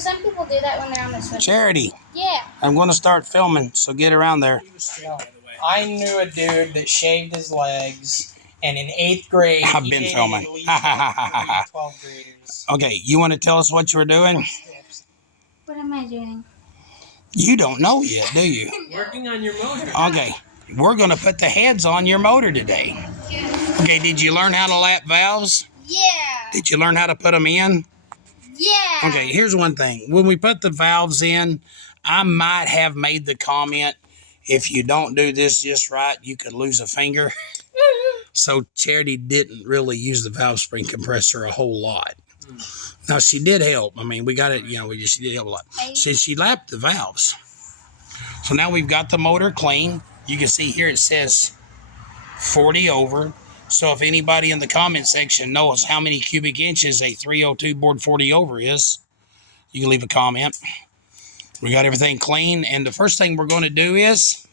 some people do that when they're on the switch. Charity. Yeah. I'm going to start filming, so get around there. I knew a dude that shaved his legs, and in 8th grade, I've he been dated filming. at least like 12 graders. Okay, you want to tell us what you were doing? What am I doing? You don't know yet, do you? Working on your motor. Okay, we're going to put the heads on your motor today. Okay, did you learn how to lap valves? Yeah. Did you learn how to put them in? Yeah. Okay, here's one thing. When we put the valves in, I might have made the comment, if you don't do this just right, you could lose a finger. So Charity didn't really use the valve spring compressor a whole lot. Now, she did help. I mean, we got it, she did help a lot. She lapped the valves. So now we've got the motor clean. You can see here it says 40 over. So if anybody in the comment section knows how many cubic inches a 302 board 40 over is, you can leave a comment. We got everything clean. And the first thing we're going to do is,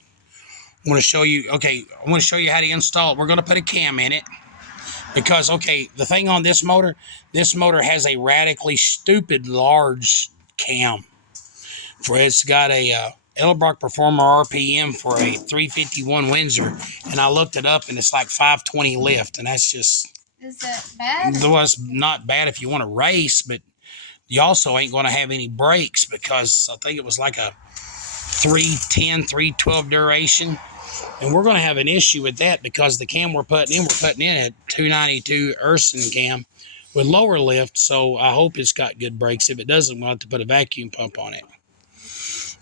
I want to show you how to install it. We're going to put a cam in it. Because, the thing on this motor has a radically stupid large cam. It's got a Edelbrock Performer RPM for a 351 Windsor. And I looked it up, and it's like 520 lift. And that's just... Is that bad? Well, it's not bad if you want to race, but you also ain't going to have any brakes because I think it was like a 310, 312 duration. And we're going to have an issue with that because the cam we're putting in a 292 Urson cam with lower lift. So I hope it's got good brakes. If it doesn't, we'll have to put a vacuum pump on it.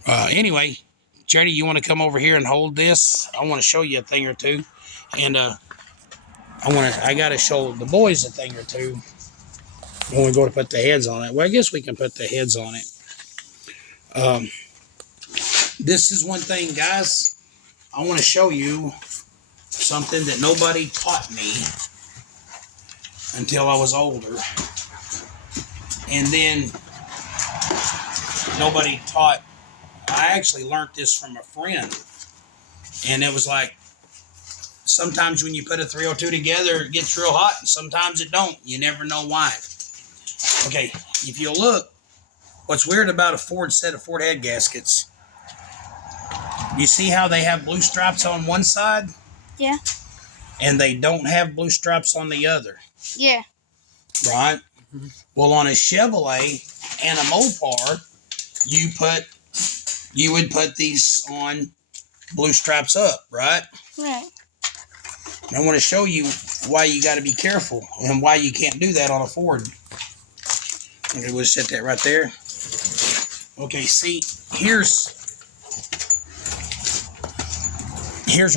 Anyway, Charity, you want to come over here and hold this? I want to show you a thing or two. And I got to show the boys a thing or two when we go to put the heads on it. Well, I guess we can put the heads on it. This is one thing, guys. I want to show you something that nobody taught me until I was older. And then nobody taught... I actually learned this from a friend. And it was like, sometimes when you put a 302 together, it gets real hot, and sometimes it don't. You never know why. Okay, if you look, what's weird about a Ford set of Ford head gaskets, you see how they have blue stripes on one side? Yeah. And they don't have blue stripes on the other. Yeah. Right? Mm-hmm. Well, on a Chevrolet and a Mopar, you would put these on blue stripes up, right? Right. And I want to show you why you got to be careful and why you can't do that on a Ford. Okay, we'll set that right there. Okay, see, here's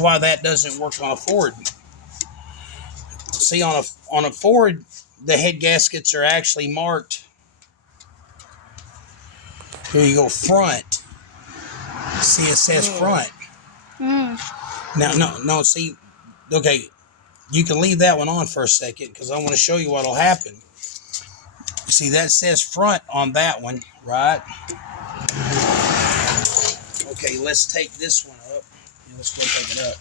why that doesn't work on a Ford. See, on a Ford, the head gaskets are actually marked. Here you go, front. See, it says front. No, see, okay, you can leave that one on for a second because I want to show you what'll happen. See, that says front on that one, right? Okay, let's take this one up. Let's go take it up.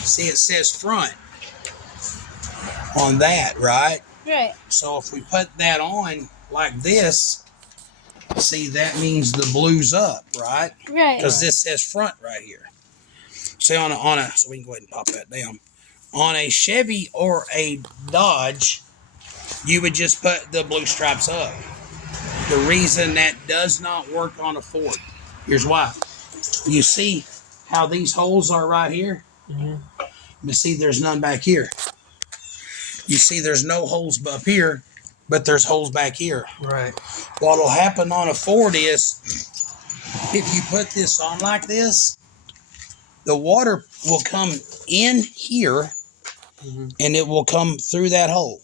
See, it says front on that, right? Right. So if we put that on like this, see, that means the blue's up, right? Right. Because this says front right here. See, so we can go ahead and pop that down. On a Chevy or a Dodge, you would just put the blue stripes up. The reason that does not work on a Ford, here's why. You see how these holes are right here? Mm-hmm. But see, there's none back here. You see, there's no holes up here, but there's holes back here. Right. What'll happen on a Ford is, if you put this on like this, the water will come in here, and it will come through that hole.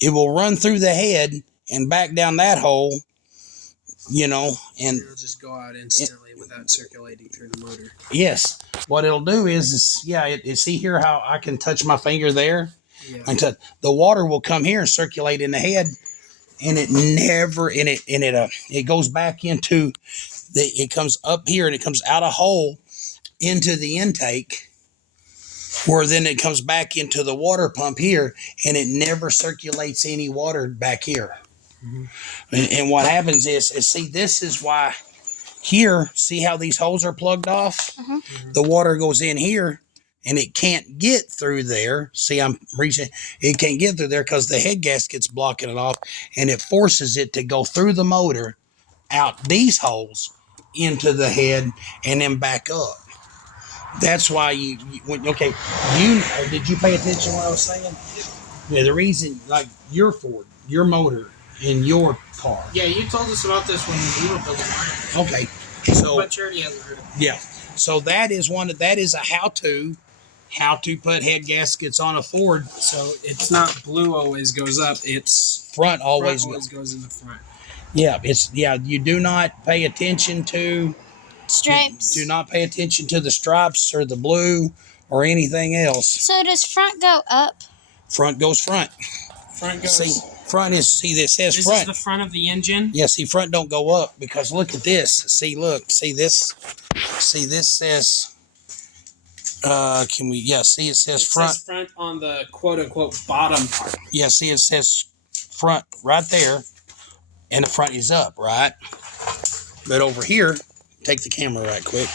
It will run through the head and back down that hole, and it'll just go out instantly without circulating through the motor. Yes. What it'll do is see here how I can touch my finger there? Yeah. The water will come here and circulate in the head, and it goes back into it comes up here and it comes out a hole into the intake, where then it comes back into the water pump here, and it never circulates any water back here. And what happens is, see, this is why here, see how these holes are plugged off? The water goes in here and it can't get through there. See, I'm reaching, it can't get through there because the head gasket's blocking it off, and it forces it to go through the motor out these holes into the head and then back up. That's why okay, did you pay attention to what I was saying? Yeah, the reason, like your Ford, your motor in your car. Yeah, you told us about this when we were building mine. Okay, so But Charity hasn't heard of it. yeah, so that is a how to put head gaskets on a Ford. So it's not blue always goes up. It's Front always goes in the front. Yeah, you do not pay attention to Stripes. do not pay attention to the stripes or the blue or anything else. So does front go up? Front goes front. Front goes. See, front is, this says This front. is the front of the engine. Yeah, see, front don't go up because look at this. See, look, see this. See, this says. See, it says front. Says front on the quote unquote bottom part. Yeah, see, it says front right there, and the front is up, right? But over here, take the camera right quick.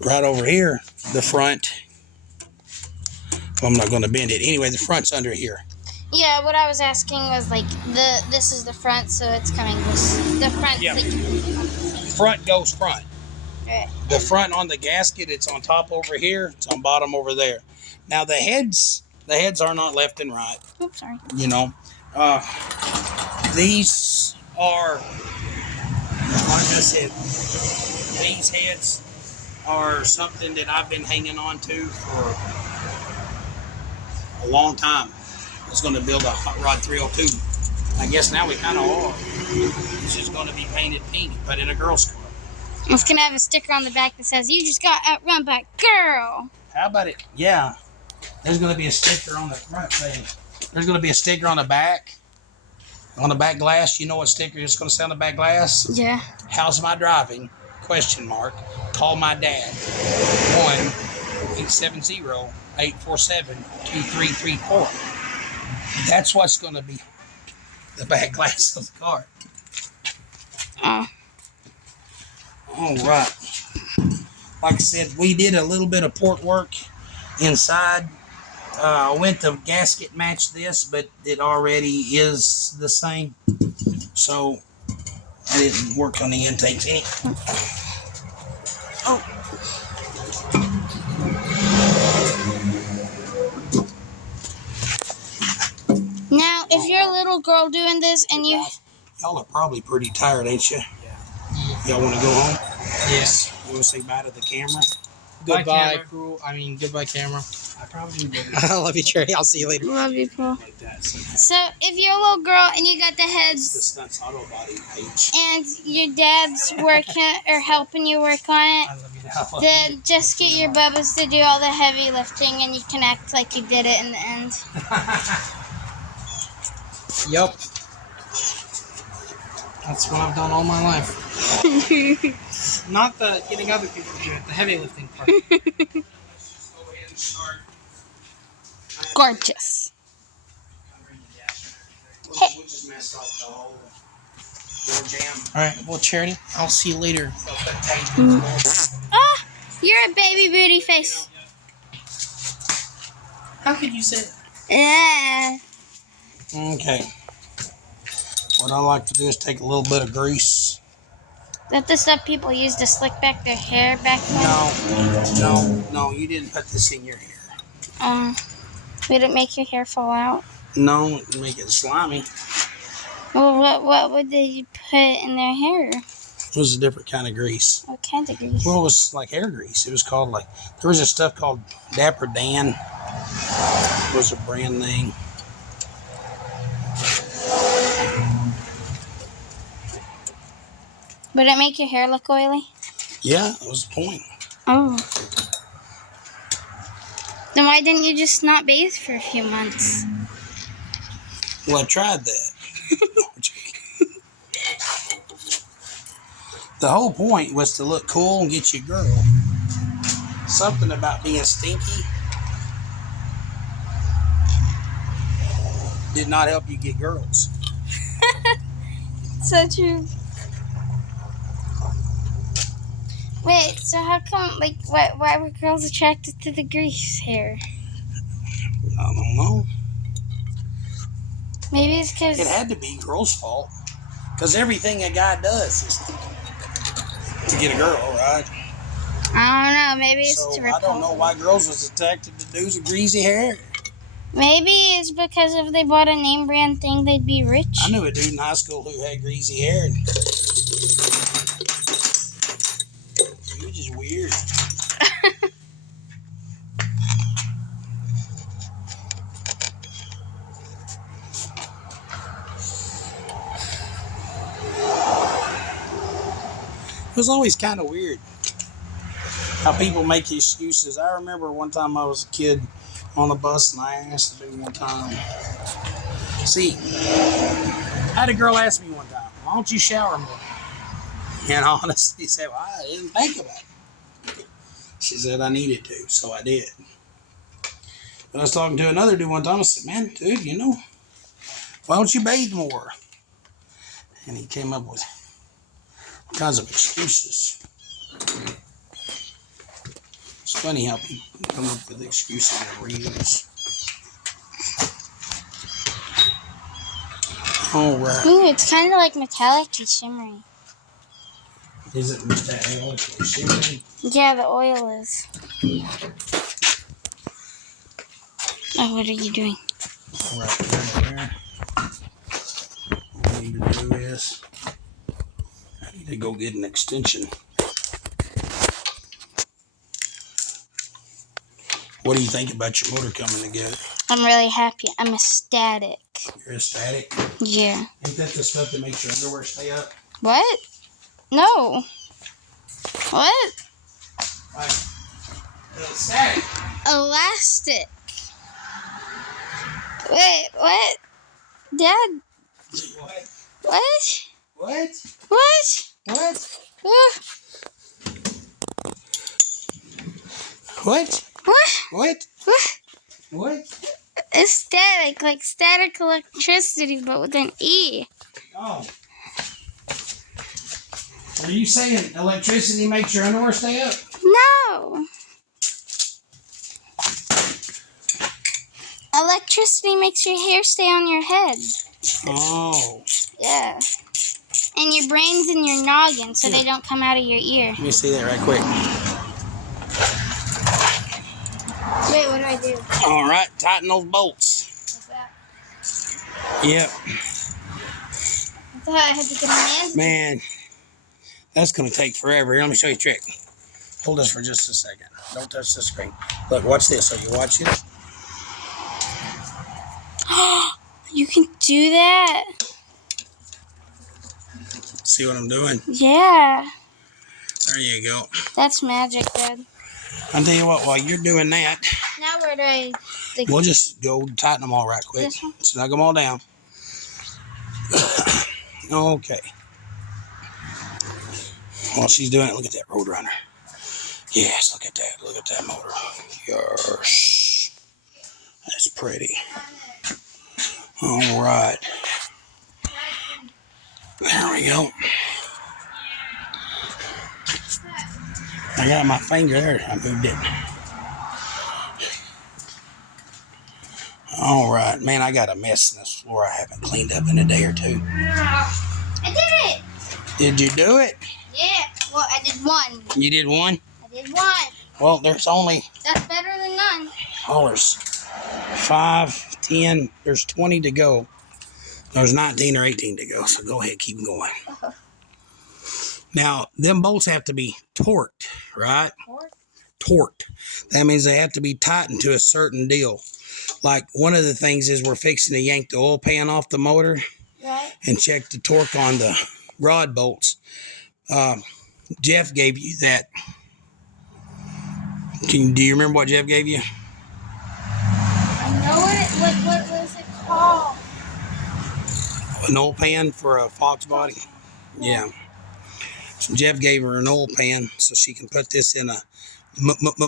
Right over here, the front. Well, I'm not going to bend it. Anyway, the front's under here. Yeah, what I was asking was like this is the front, so it's coming the front. Yeah. Like, Front goes front. right. The front on the gasket, it's on top over here. It's on bottom over there. Now the heads are not left and right. Oops, sorry. You know, these are, like I said, these heads are something that I've been hanging on to for a long time. I was going to build a Hot Rod 302. I guess now we kind of are. It's just going to be painted pink, but in a girl's car. It's gonna have a sticker on the back that says, "You just got outrun by a girl." How about it? Yeah. There's going to be a sticker on the front thing. There's going to be a sticker on the back. On the back glass. You know what sticker is going to say on the back glass? Yeah. How's my driving? Question mark. Call my dad. 1-870-847-2334. That's what's going to be the back glass of the car. Oh. All right. Like I said, we did a little bit of port work inside. I went to gasket match this, but it already is the same. So I didn't work on the intakes any. Oh. Now, if you're a little girl doing this and you... Y'all are probably pretty tired, ain't you? Yeah. Y'all want to go home? Yes. You want to say bye to the camera? Goodbye, crew. Goodbye, camera. I probably would. I love you, Charity. I'll see you later. Love you, Paul. Like that. So So, if you're a little girl and you got the that's the heads Stunts Auto Body page. and your dad's working or helping you work on it, I love you. then just get your bubbas to do all the heavy lifting and you can act like you did it in the end. Yep. That's what I've done all my life. Not the getting other people to do it, the heavy lifting part. Gorgeous. We just messed up the whole door jam. Alright, well, Charity, I'll see you later. Ah, you're a baby booty face. How could you say that? Yeah. Okay. What I like to do is take a little bit of grease. Is that the stuff people use to slick back their hair back then? No, you didn't put this in your hair. Would it make your hair fall out? No, make it slimy. Well, what would they put in their hair? It was a different kind of grease. What kind of grease? Well, it was like hair grease. It was called there was a stuff called Dapper Dan. It was a brand name. Would it make your hair look oily? Yeah, that was the point. Oh. Then why didn't you just not bathe for a few months? Well, I tried that. The whole point was to look cool and get you a girl. Something about being stinky. did not help you get girls. So true. Wait, so how come, like, why were girls attracted to the grease hair? I don't know. Maybe it's because... It had to be girls' fault. Because everything a guy does is to get a girl, right? I don't know. Maybe it's So to repel. I don't know why girls was attracted to dudes with greasy hair. Maybe it's because if they bought a name brand thing, they'd be rich. I knew a dude in high school who had greasy hair. And he was just weird. It was always kind of weird how people make excuses. I remember one time I was a kid on the bus and I asked a dude one time. See, I had a girl ask me one time, why don't you shower more? And I honestly said, well, I didn't think about it. She said I needed to, so I did. But I was talking to another dude one time. I said, man, dude, you know, why don't you bathe more? And he came up with all kinds of excuses. It's funny how people come up with excuses and reasons. All right. Ooh, it's kind of like metallic and shimmery. Is it metallic or shimmery? Yeah, the oil is. Oh, what are you doing? All right, there. What I need to do is I need to go get an extension. What do you think about your motor coming together? I'm really happy. I'm ecstatic. You're ecstatic? Yeah. Ain't that the stuff that makes your underwear stay up? What? No. What? Like, ecstatic. Elastic. Wait, what? Dad, What? what? What? What? What? What? What? What? What? What? It's static, like static electricity, but with an E. Oh. Are you saying electricity makes your underwear stay up? No. Electricity makes your hair stay on your head. Oh. Yeah. And your brain's in your noggin, so they don't come out of your ear. Let me see that right quick. Wait, what do I do? All right, tighten those bolts. What's that? Yep. I thought I had to get my hands. Man, that's going to take forever. Here, let me show you a trick. Hold this for just a second. Don't touch the screen. Look, watch this. Are you watching? You can do that? See what I'm doing? Yeah. There you go. That's magic, Dad. I'll tell you what, while you're doing that, Now where do I... we'll just go tighten them all right quick. This one? Snug them all down. Okay. While she's doing it, look at that Roadrunner. Yes, look at that. Look at that motor. Yes. That's pretty. All right. There we go. I got my finger there. I moved it. All right. Man, I got a mess in this floor I haven't cleaned up in a day or two. I did it! Did you do it? Yeah. Well, I did one. You did one? I did one. Well, there's only... That's better than none. Oh, there's 5, 10, there's 20 to go. There's 19 or 18 to go, so go ahead, keep going. Now, them bolts have to be torqued, right? Torqued. That means they have to be tightened to a certain deal. Like, one of the things is we're fixing to yank the oil pan off the motor Right. and check the torque on the rod bolts. Jeff gave you that. Do you remember what Jeff gave you? I know what was it called? An oil pan for a Fox body? Yeah. So Jeff gave her an oil pan so she can put this in a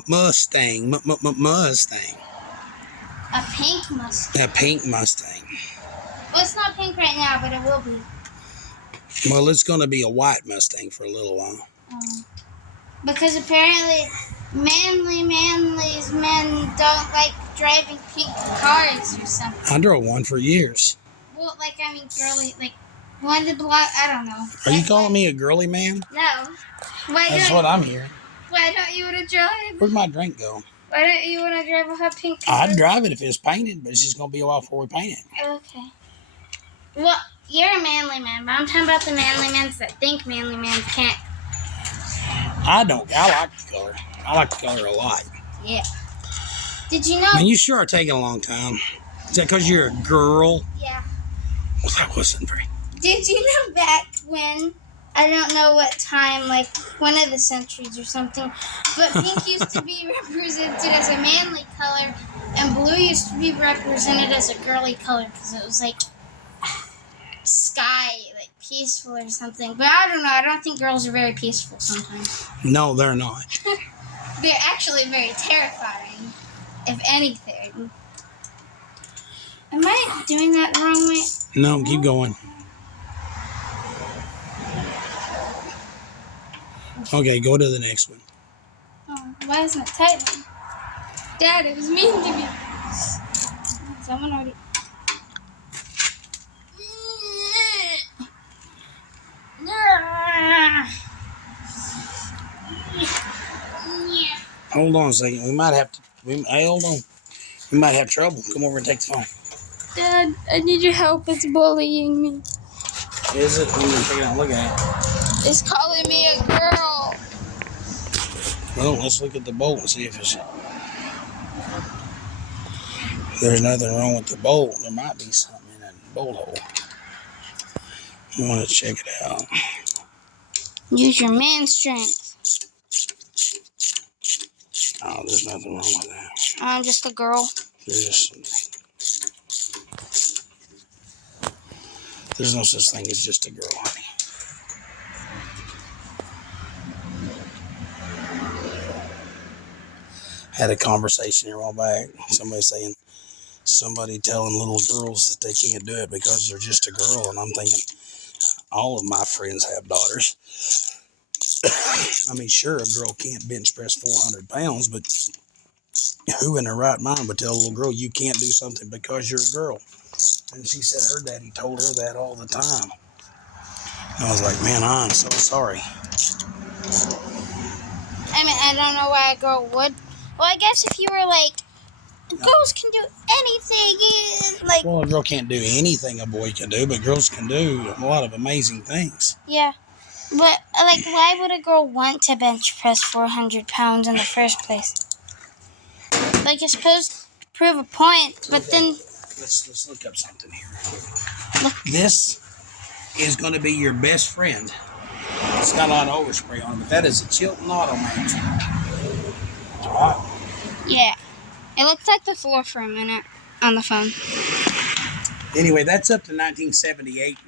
Mustang. Mustang. A pink Mustang. A pink Mustang. Well, it's not pink right now, but it will be. Well, it's going to be a white Mustang for a little while. Because apparently, Manly's men don't like driving pink cars or something. I drove one for years. Well, girly, one to block. I don't know. Are you calling me a girly man? No. Why That's what I'm hearing. Why don't you want to drive? Where'd my drink go? Why don't you want to drive a hot pink car? I'd drive it if it was painted, but it's just going to be a while before we paint it. Okay. Well, you're a manly man, but I'm talking about the manly men that think manly men can't. I don't. I like the color. I like the color a lot. Yeah. Did you know? Man, you sure are taking a long time. Is that because you're a girl? Yeah. Well, that wasn't very. Did you know back when, I don't know what time, one of the centuries or something, but pink used to be represented as a manly color, and blue used to be represented as a girly color because it was sky, peaceful or something. But I don't know. I don't think girls are very peaceful sometimes. No, they're not. They're actually very terrifying, if anything. Am I doing that the wrong way? No, keep going. Okay, go to the next one. Oh, why isn't it tight? Dad, it was mean to me. Someone already. Hold on a second. We might have to. Hey, hold on. We might have trouble. Come over and take the phone. Dad, I need your help. It's bullying me. Is it? Let me take it out and look at it. It's calling me a girl. Well, let's look at the bolt and see if it's. There's nothing wrong with the bolt. There might be something in that bolt hole. I want to check it out. Use your man strength. Oh, there's nothing wrong with that. I'm just a girl. There's no such thing as just a girl, honey. Had a conversation here a while back. Somebody telling little girls that they can't do it because they're just a girl. And I'm thinking, all of my friends have daughters. I mean, sure, a girl can't bench press 400 pounds, but who in their right mind would tell a little girl you can't do something because you're a girl? And she said her daddy told her that all the time. And I was like, man, I'm so sorry. I mean, I don't know why a girl would. Well, I guess if you were girls can do anything. Well, a girl can't do anything a boy can do, but girls can do a lot of amazing things. Yeah. But, why would a girl want to bench press 400 pounds in the first place? You're supposed to prove a point, but then... Let's look up something here. This is going to be your best friend. It's got a lot of overspray on it, but that is a Chilton Automatic. Alright. Yeah. It looked like the floor for a minute on the phone. Anyway, that's up to 1978.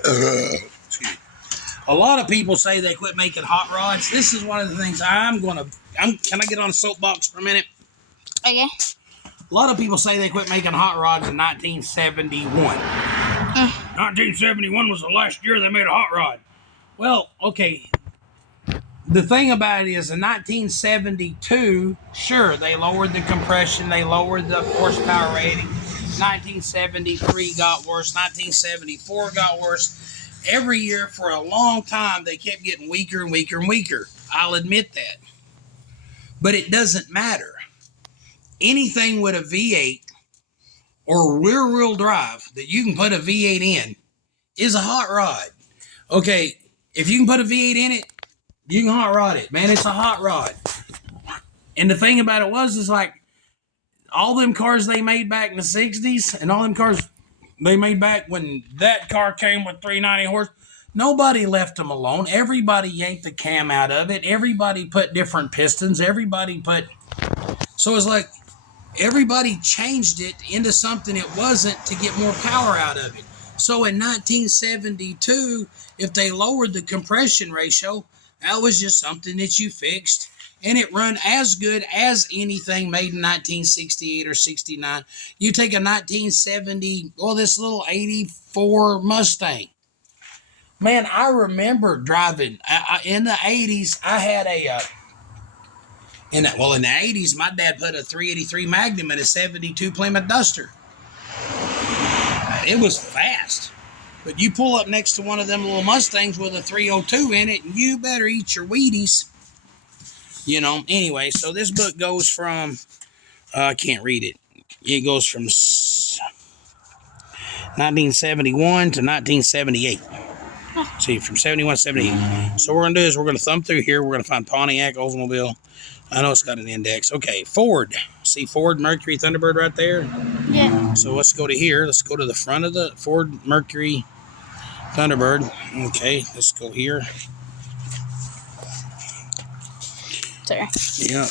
Excuse me. A lot of people say they quit making hot rods. This is one of the things can I get on a soapbox for a minute? Okay. A lot of people say they quit making hot rods in 1971. 1971 was the last year they made a hot rod. Well, okay. The thing about it is in 1972, sure, they lowered the compression, they lowered the horsepower rating. 1973 got worse, 1974 got worse. Every year for a long time, they kept getting weaker and weaker and weaker. I'll admit that. But it doesn't matter. Anything with a V8 or rear-wheel drive that you can put a V8 in is a hot rod. Okay, if you can put a V8 in it, you can hot rod it. Man, it's a hot rod. And the thing about it is all them cars they made back in the 60s and all them cars they made back when that car came with 390 horse, nobody left them alone. Everybody yanked the cam out of it. Everybody put different pistons. So it's everybody changed it into something it wasn't to get more power out of it. So in 1972, if they lowered the compression ratio, that was just something that you fixed and it run as good as anything made in 1968 or 69. You take a 1970, well, this little 84 Mustang. Man, I remember driving in the 80s. I had in the 80s, my dad put a 383 Magnum in a 72 Plymouth Duster. It was fast. But you pull up next to one of them little Mustangs with a 302 in it, and you better eat your Wheaties. You know, anyway, so this book goes from, I can't read it. It goes from 1971 to 1978. See, from 71 to 78. So what we're going to do is we're going to thumb through here. We're going to find Pontiac, Oldsmobile. I know it's got an index. Okay, Ford. See Ford Mercury Thunderbird right there? Yeah. So let's go to here. Let's go to the front of the Ford Mercury Thunderbird. Okay, let's go here. Sorry. Yep.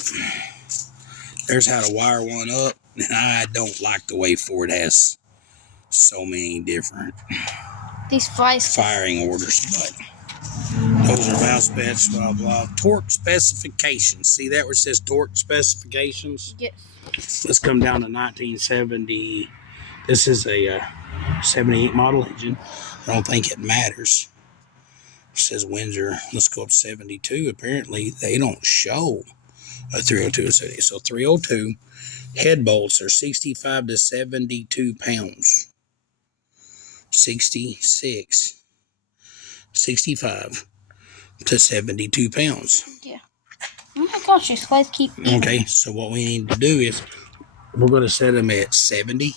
There's how to wire one up. And I don't like the way Ford has so many different These flies. firing orders, but those are valve specs, blah, blah. Torque specifications. See that where it says torque specifications? Yes. Let's come down to 1970. This is a 78 model engine. I don't think it matters. It says Windsor. Let's go up to 72. Apparently, they don't show a 302 or 70. So 302 head bolts are 65 to 72 pounds. 66, 65 to 72 pounds. Yeah. Oh my gosh, these flies keep. Okay, so what we need to do is we're going to set them at 70.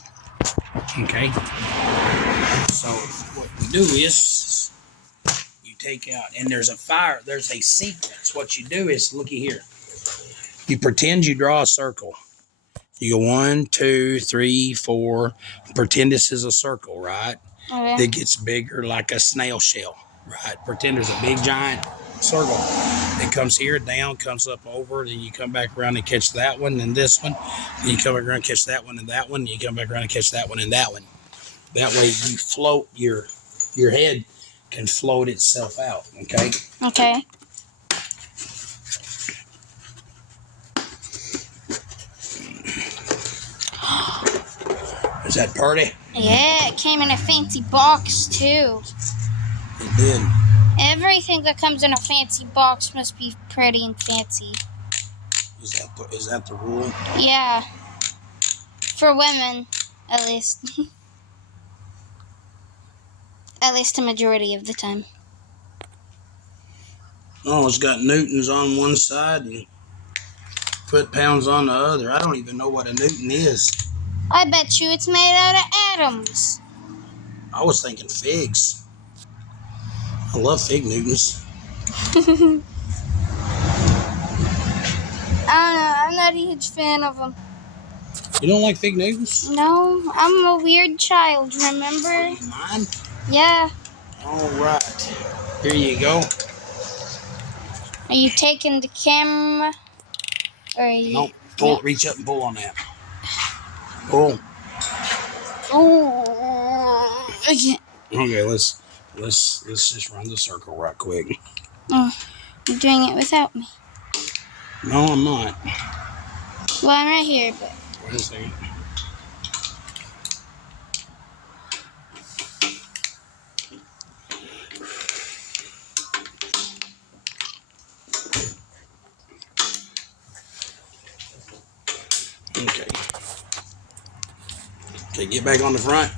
Okay. So what we do is you take out, and there's a sequence. What you do is, looky here. You pretend you draw a circle. You go 1, 2, 3, 4. Pretend this is a circle, right? Okay. That gets bigger like a snail shell, right? Pretend there's a big giant circle. It comes here, down, comes up over, then you come back around and catch that one and this one. Then you come back around and catch that one and that one. And you come back around and catch that one and that one. That way you float, your head can float itself out, okay? Okay. Is that pretty? Yeah, it came in a fancy box too. It did. Everything that comes in a fancy box must be pretty and fancy. Is that the rule? Yeah. For women, at least. At least a majority of the time. Oh, it's got newtons on one side and foot-pounds on the other. I don't even know what a newton is. I bet you it's made out of atoms. I was thinking figs. I love fig newtons. I don't know. I'm not a huge fan of them. You don't like fig newtons? No, I'm a weird child, remember? Mine? Yeah. All right. Here you go. Are you taking the camera? Or are you... No, pull. Reach up and pull on that. Pull. Oh. Okay. Okay, let's just run the circle right quick. Oh, you're doing it without me. No, I'm not. Well, I'm right here, but... Wait a second. Okay. Okay, get back on the front.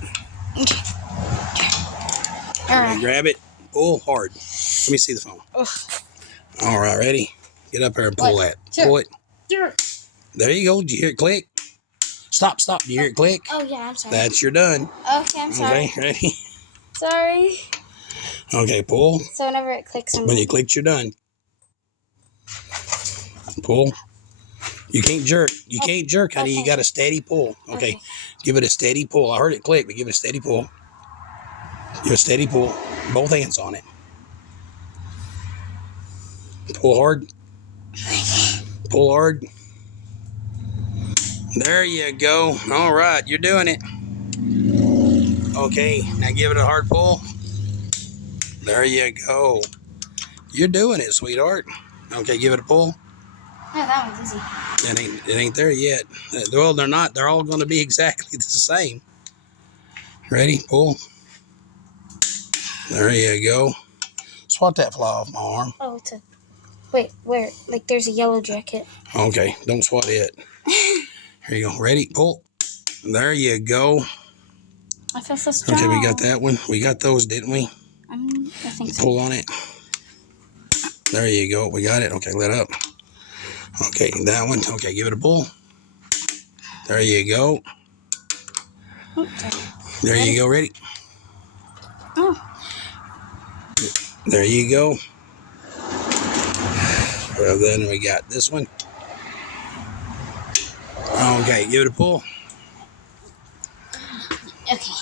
Okay. Okay, grab it. Pull hard. Let me see the phone. Ugh. All right, ready? Get up there and pull that. Sure. Pull it. Sure. There you go. Did you hear it click? Stop. Did you hear it click? Oh, yeah, I'm sorry. That's your done. Okay, I'm sorry. Okay, ready? Sorry. Okay, pull. So whenever it clicks on When me. you clicked, you're done. Pull. You can't jerk. You can't jerk, honey. Okay. You got a steady pull. Okay. Give it a steady pull. I heard it click, but give it a steady pull. Give it a steady pull. Both hands on it. Pull hard. Pull hard. There you go. All right, you're doing it. Okay, now give it a hard pull. There you go. You're doing it, sweetheart. Okay, give it a pull. Yeah, that one's easy. It ain't there yet. Well, they're not. They're all going to be exactly the same. Ready? Pull. There you go. Swat that fly off my arm. Oh, it's a... Wait, where? Like, there's a yellow jacket. Okay, don't swat it. Here you go. Ready? Pull. There you go. I feel so strong. Okay, we got that one. We got those, didn't we? I think so. Pull on it. There you go. We got it. Okay, let up. Okay, that one. Okay, give it a pull. There you go. Okay. There you go. Ready? Oh. There you go. Well, then we got this one. Okay, give it a pull. Okay.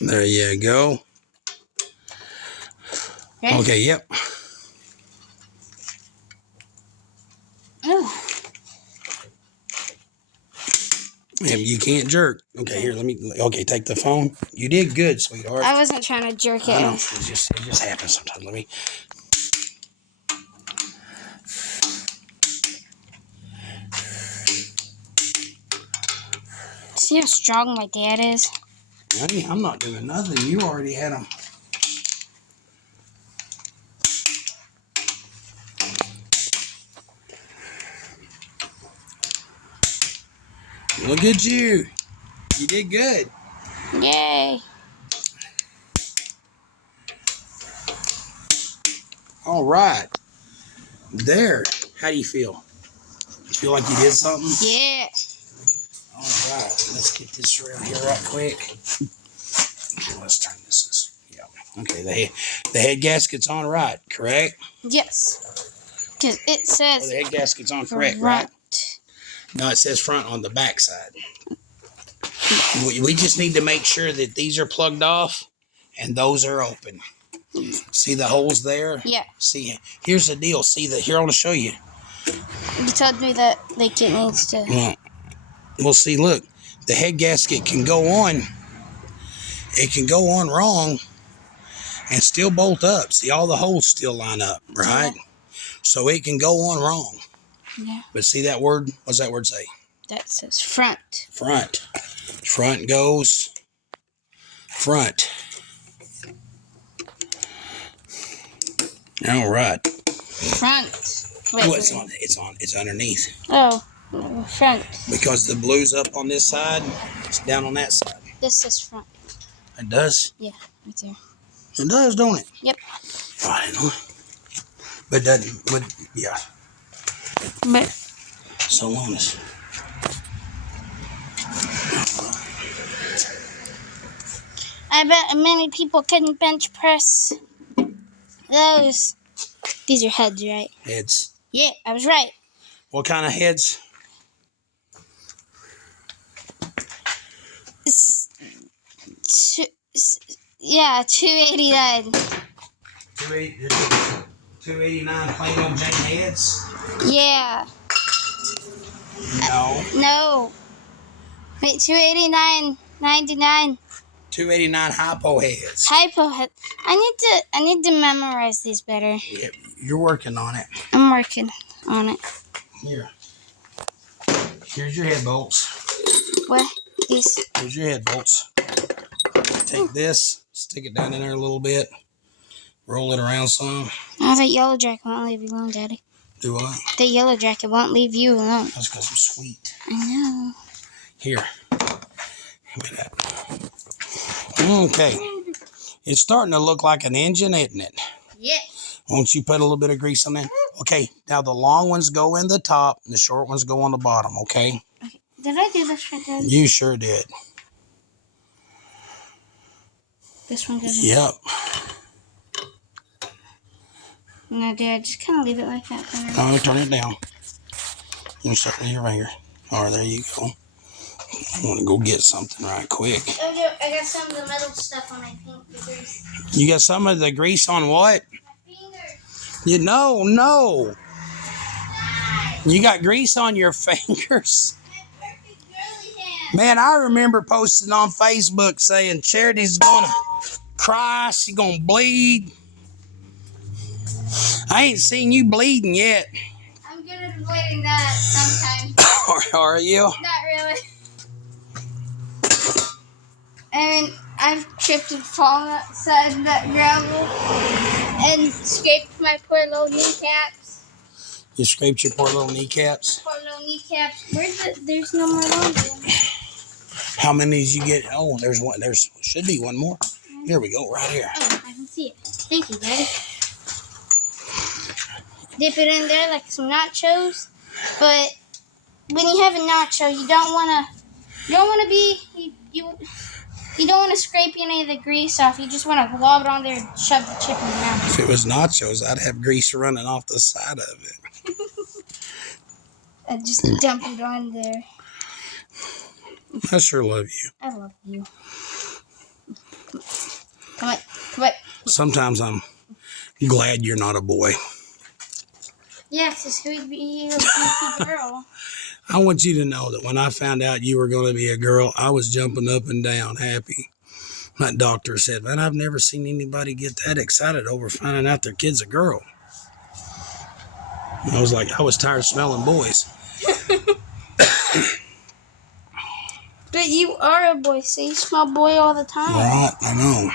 There you go. Ready? Okay, yep. Oh. You can't jerk. Okay, here, let me. Okay, take the phone. You did good, sweetheart. I wasn't trying to jerk I know. it. It just happens sometimes. Let me. See how strong my dad is? Honey, I'm not doing nothing. You already had them. Look at you. You did good. Yay. All right. There. How do you feel? You feel like you did something? Yeah. All right. Let's get this around here right quick. Okay, let's turn this. Yeah. Okay. The head gasket's on right, correct? Yes. Because it says The head gasket's on correct, right? front. No, it says front on the back side. We just need to make sure that these are plugged off and those are open. See the holes there? Yeah. See, here's the deal. See here, I want to show you. You told me that like it needs to. Well, see, look, the head gasket can go on. It can go on wrong and still bolt up. See, all the holes still line up, right? Yeah. So it can go on wrong. Yeah. But see that word? What's that word say? That says front. Front. Front goes front. All right. Front. Wait, Oh, it's underneath. Oh, front. Because the blue's up on this side, it's down on that side. This says front. It does? Yeah, right there. It does, don't it? Yep. I know. But it doesn't, yeah. But So long as. I bet many people couldn't bench press those. These are heads, right? Heads. Yeah, I was right. What kind of heads? Yeah, 289. 289 plain old Jane heads? Yeah. No. Wait, 289.99. 289 hypo heads. Hypo head. I need to memorize these better. Yeah, you're working on it. I'm working on it. Here. Here's your head bolts. What? These? Here's your head bolts. Take this, stick it down in there a little bit, roll it around some. Oh, that yellow jacket won't leave you alone, Daddy. Do what? That yellow jacket won't leave you alone. That's because I'm sweet. I know. Here. Give me that. Okay. It's starting to look like an engine, isn't it? Yeah. Won't you put a little bit of grease on that? Okay. Now the long ones go in the top and the short ones go on the bottom, okay? Did I do this right, Dad? You sure did. This one goes in. Yep. No, Dad, just kind of leave it like that. For now. Oh, turn it down. You start with your finger. All right, there you go. I want to go get something right quick. I got some of the metal stuff on my fingers. You got some of the grease on what? My fingers. No. You got grease on your fingers? My perfect girly hand. Man, I remember posting on Facebook saying Charity's gonna cry. She gonna bleed. I ain't seen you bleeding yet. I'm good at avoiding that sometimes. Are you? Not really. And I've tripped and fallen outside that gravel and scraped my poor little kneecaps. You scraped your poor little kneecaps. Poor little kneecaps. There's no more laundry. How many did you get? Oh, there's one. There's should be one more. Here we go, right here. Oh, I can see it. Thank you, Daddy. Dip it in there like some nachos. But when you have a nacho, you don't want to scrape any of the grease off. You just want to lob it on there and shove the chip in your mouth. If it was nachos, I'd have grease running off the side of it. And just dump it on there. I sure love you. I love you. Come on. Come on. Sometimes I'm glad you're not a boy. Yeah, because who'd be a goofy girl? I want you to know that when I found out you were going to be a girl, I was jumping up and down happy. My doctor said, man, I've never seen anybody get that excited over finding out their kid's a girl. I was like, I was tired of smelling boys. But you are a boy, so you smell boy all the time. Right, I know.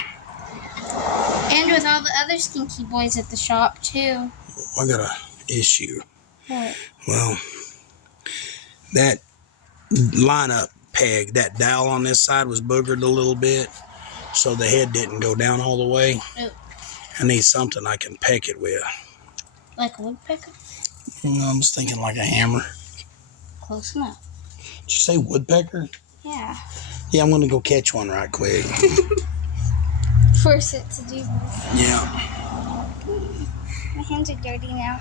And with all the other stinky boys at the shop, too. I got a issue. What? Well, that lineup peg, that dowel on this side was boogered a little bit, so the head didn't go down all the way. Oh. I need something I can peck it with. Like a woodpecker? I was thinking like a hammer. Close enough. Did you say woodpecker? Yeah. Yeah, I'm going to go catch one right quick. Force it to do this. Yeah. My hands are dirty now.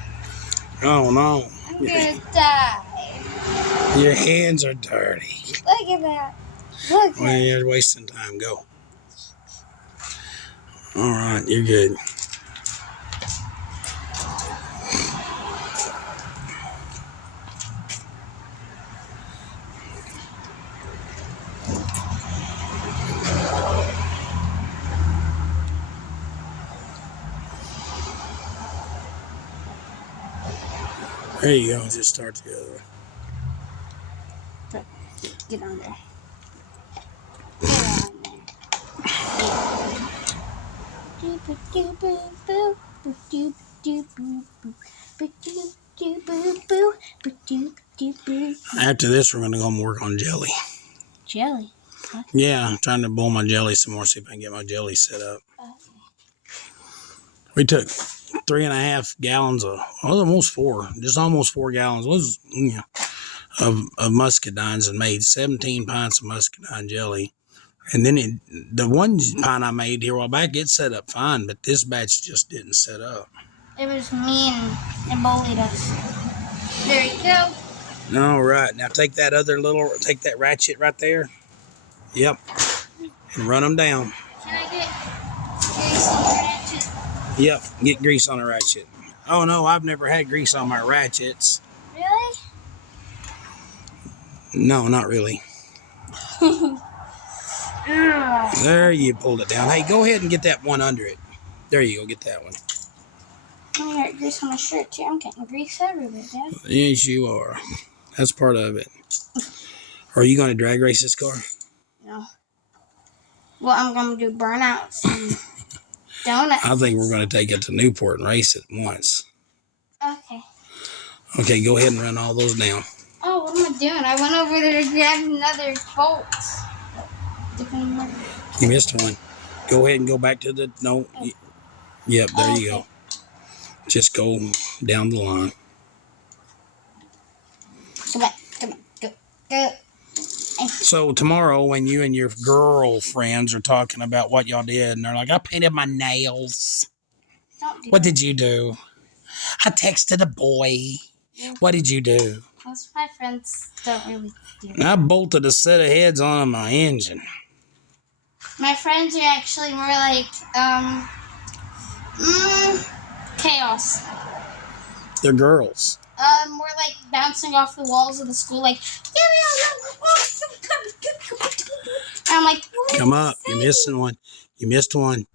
Oh, no. I'm gonna die. Your hands are dirty. Look at that. Look at Well, you're wasting time. Go. All right, you're good. There you go. Just start the other way. Get on there. After this, we're going to go and work on jelly. Jelly. Yeah, I'm trying to boil my jelly some more, see if I can get my jelly set up. We took 3.5 gallons of, well, almost 4, just almost 4 gallons of muscadines and made 17 pints of muscadine jelly. And then the one pint I made here a while back, it set up fine, but this batch just didn't set up. It was me and bullied us. There you go. All right, now take that ratchet right there. Yep, and run them down. Can I get grease on the ratchet? Yep, get grease on a ratchet. Oh no, I've never had grease on my ratchets. Really? No, not really. There, you pulled it down. Hey, go ahead and get that one under it. There you go, get that one. I got grease on my shirt too. I'm getting grease everywhere, Dad. Yes, you are. That's part of it. Are you going to drag race this car? No. Well, I'm going to do burnouts and donuts. I think we're going to take it to Newport and race it once. Okay. Okay, go ahead and run all those down. Oh, what am I doing? I went over there to grab another bolt. You missed one. Go ahead and go back to the, no. Oh. Yep, there Oh, you go. okay. Just go down the line. Come on, go. So tomorrow when you and your girlfriends are talking about what y'all did, and they're like, I painted my nails. Don't do What that. did you do? I texted a boy. Yeah. What did you do? Most of my friends don't really do that. I bolted a set of heads on my engine. My friends are actually more like, chaos. They're girls. More like bouncing off the walls of the school, like, I'm like, what Come are you up. You're saying? missing one. You missed one.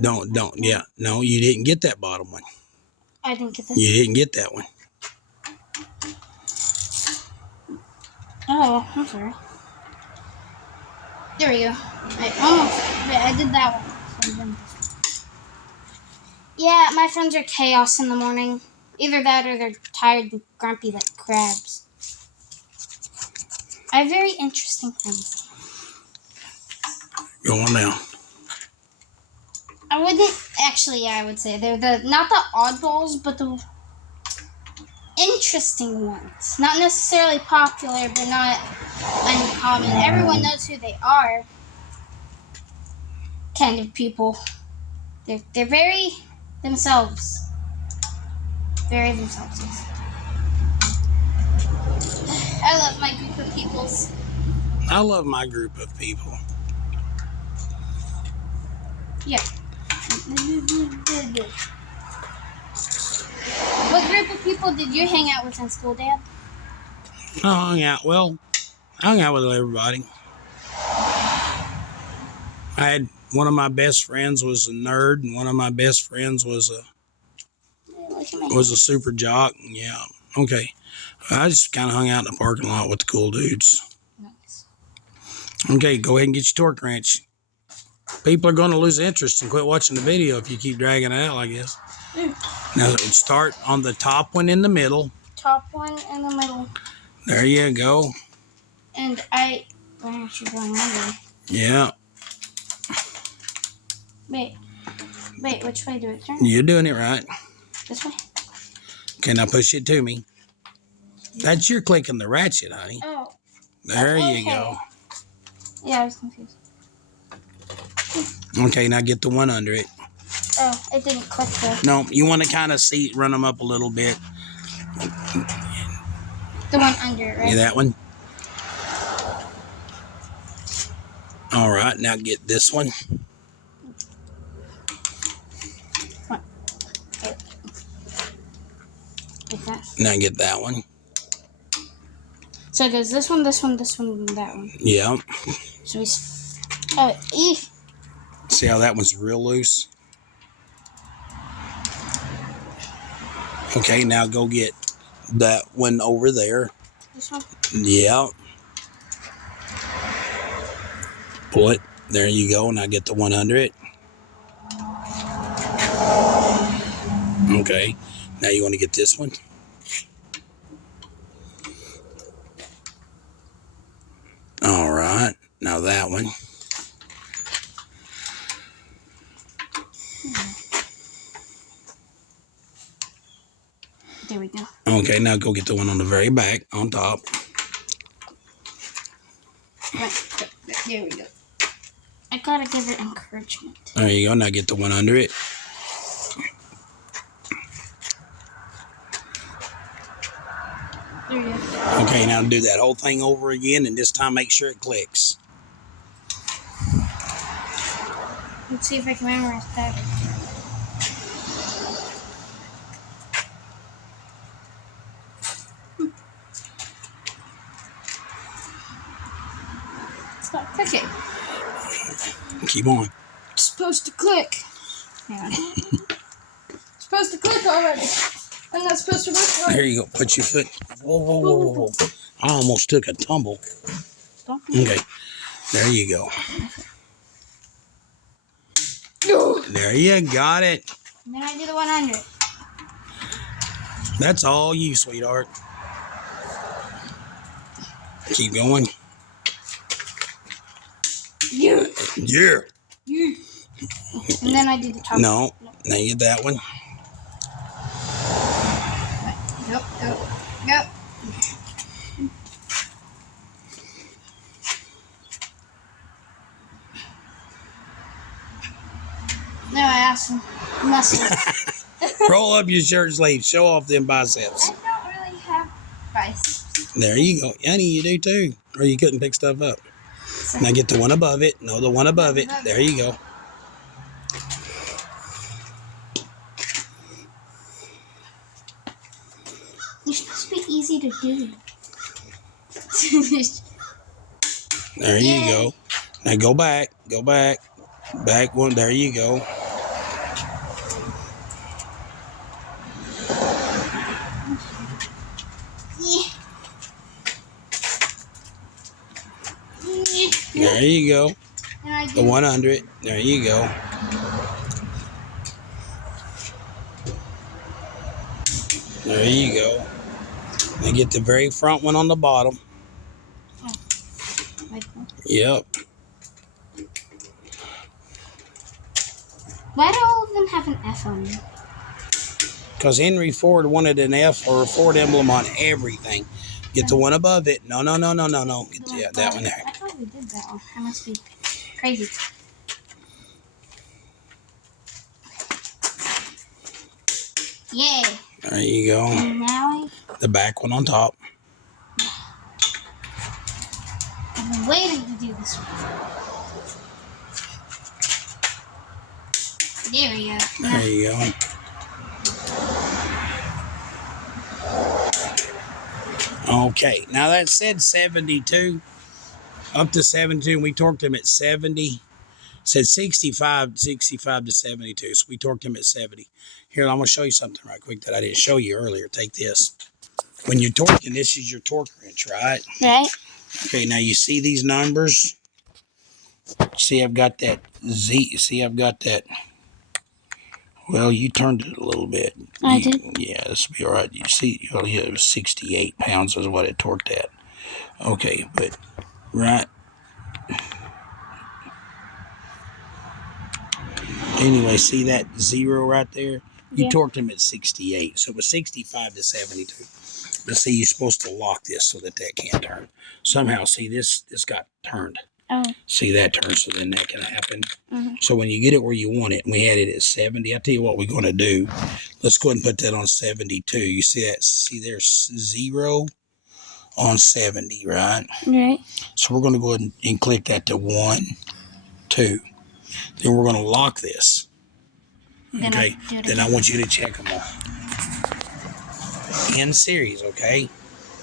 Don't. Yeah. No, you didn't get that bottom one. I didn't get this. You didn't get that one. Oh, I'm sorry. There we go. I did that one. So I'm done this one. Yeah, my friends are chaos in the morning. Either that or they're tired and grumpy like crabs. I have very interesting friends. Go on now. I wouldn't actually. Yeah, I would say they're not the oddballs, but the interesting ones. Not necessarily popular, but not uncommon. Everyone knows who they are. Kind of people. They're very themselves. Very themselves. Yes. I love my group of peoples. I love my group of people. Yeah. What group of people did you hang out with in school, Dad? I hung out with everybody. I had one of my best friends was a nerd, and one of my best friends was a super jock. Yeah. Okay. I just kind of hung out in the parking lot with the cool dudes. Nice. Okay, go ahead and get your torque wrench. People are going to lose interest and quit watching the video if you keep dragging it out, I guess. Now, start on the top one in the middle. Top one in the middle. There you go. And why aren't you going under? Yeah, Wait, which way do it turn? you're doing it right. This way? Okay, now push it to me. That's your clicking the ratchet, honey. Oh. There you Okay. go. Yeah, I was confused. Okay, now get the one under it. Oh, it didn't click though. No, you want to kind of run them up a little bit. The one under it, right? Yeah, that one. All right, now get this one. Like that. Now get that one. So it goes this one, this one, this one, and that one. Yeah. So oh, eef. See how that one's real loose? Okay, now go get that one over there. This one? Yeah. Pull it. There you go. Now get the one under it. Okay. Now you want to get this one. All right. Now that one. There we go. Okay, now go get the one on the very back, on top. Right. There we go. I gotta give it encouragement. There you go. Now get the one under it. There you go. Okay, now do that whole thing over again, and this time make sure it clicks. Let's see if I can memorize that. It's not clicking. Keep on. It's supposed to click. Hang on. It's supposed to click already. I'm not supposed to work on it. There you go. Put your foot. Whoa, whoa, whoa, whoa, whoa. I almost took a tumble. Okay. There you go. There you got it. And then I do the 100. That's all you, sweetheart. Keep going. Yeah. Yeah. And then I do the top. No. Now you get that one. Go. No, I asked him. Muscles. Roll up your shirt sleeves. Show off them biceps. I don't really have biceps. There you go. Honey, you do too. Or you couldn't pick stuff up. Now get the one above it. No, the one above it. There you go. You're supposed to be easy to do. There you go. Now go back. Go back. Back one. There you go. There you go. The 100. There you go. There you go. And get the very front one on the bottom. Yep. Why do all of them have an F on them? Because Henry Ford wanted an F or a Ford emblem on everything. Get the one above it. No. Get that one there. I thought we did that one. I must be crazy. Yay. There you go. And now The back one on top. I've been waiting to do this one. There we go. There you go. Okay, now that said 72, up to 72, and we torqued him at 70. Said 65 to 72, so we torqued him at 70. Here, I'm going to show you something right quick that I didn't show you earlier. Take this. When you're torquing, this is your torque wrench, right? Right. Okay, now you see these numbers? See, I've got that Z. See, I've got that. Well, you turned it a little bit. I did. Yeah, this will be all right. You see, oh, yeah, it was 68 pounds is what it torqued at. Okay, but right. Anyway, see that 0 right there? You torqued him at 68, so it was 65 to 72. But see, you're supposed to lock this so that can't turn. Somehow, see, this got turned. Oh. See, that turned, so then that can happen. Mm-hmm. So when you get it where you want it, and we had it at 70, I'll tell you what we're going to do. Let's go ahead and put that on 72. You see that? See, there's 0 on 70, right? Right. So we're going to go ahead and click that to 1, 2. Then we're going to lock this. Okay? Then I want you to check them all. In series, okay?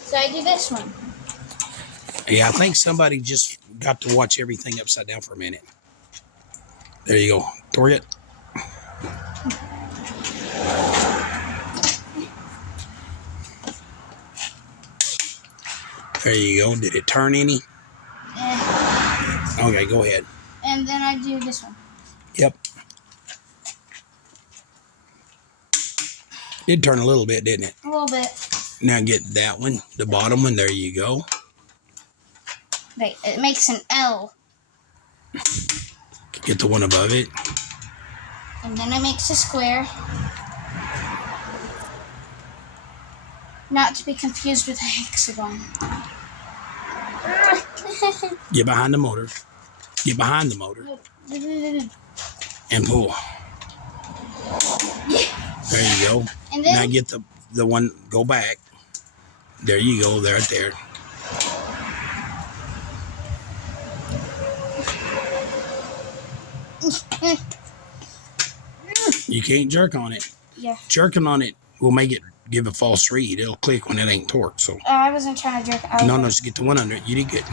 So I do this one. Yeah, I think somebody just got to watch everything upside down for a minute. There you go. Torque it. There you go. Did it turn any? Okay, go ahead. And then I do this one. Yep. Did turn a little bit, didn't it? A little bit. Now get that one, the bottom one. There you go. Wait, it makes an L. Get the one above it. And then it makes a square. Not to be confused with a hexagon. Get behind the motor. Get behind the motor. And pull. There you go. And then, now get the one, go back. There you go, right there. You can't jerk on it. Yeah. Jerking on it will make it give a false read. It'll click when it ain't torqued. So I wasn't trying to jerk. no, just get the one under it. You did good.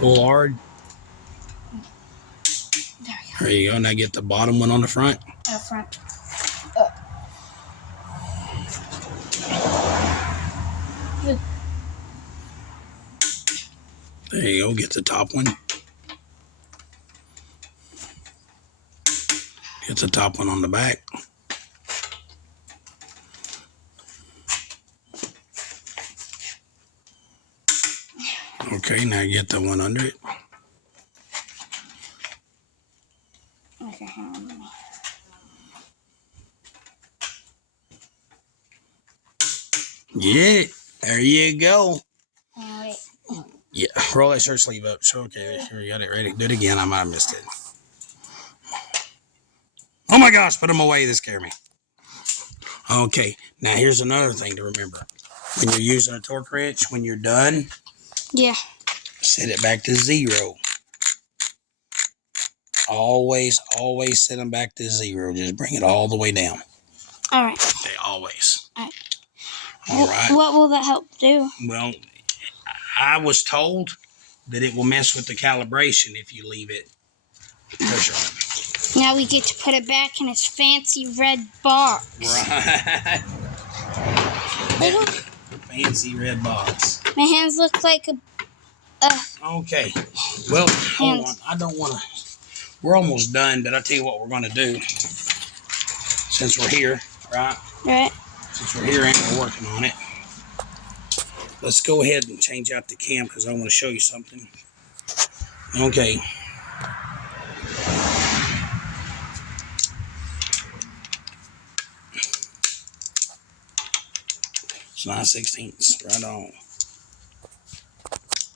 Pull hard. There you go. Now get the bottom one on the front. Front. There you go. Get the top one. Get the top one on the back. Okay, now get the one under it. Okay, hang on. Yeah, there you go. Oh, wait. Yeah, roll that shirt sleeve up. So, okay, here we got it ready. Do it again. I might have missed it. Oh my gosh, put them away. This scared me. Okay, now here's another thing to remember. When you're using a torque wrench, when you're done, Yeah. set it back to 0. Always set them back to 0. Just bring it all the way down. All right. Okay, always. All right. All right. What will that help do? Well, I was told that it will mess with the calibration if you leave it push on. Now we get to put it back in its fancy red box. Right. Fancy red box. My hands look like a. Okay. Well, hold on. I don't want to. We're almost done, but I'll tell you what we're going to do. Since we're here, right? Right. Since we're here and we're working on it. Let's go ahead and change out the cam because I want to show you something. Okay. It's 9/16, right on.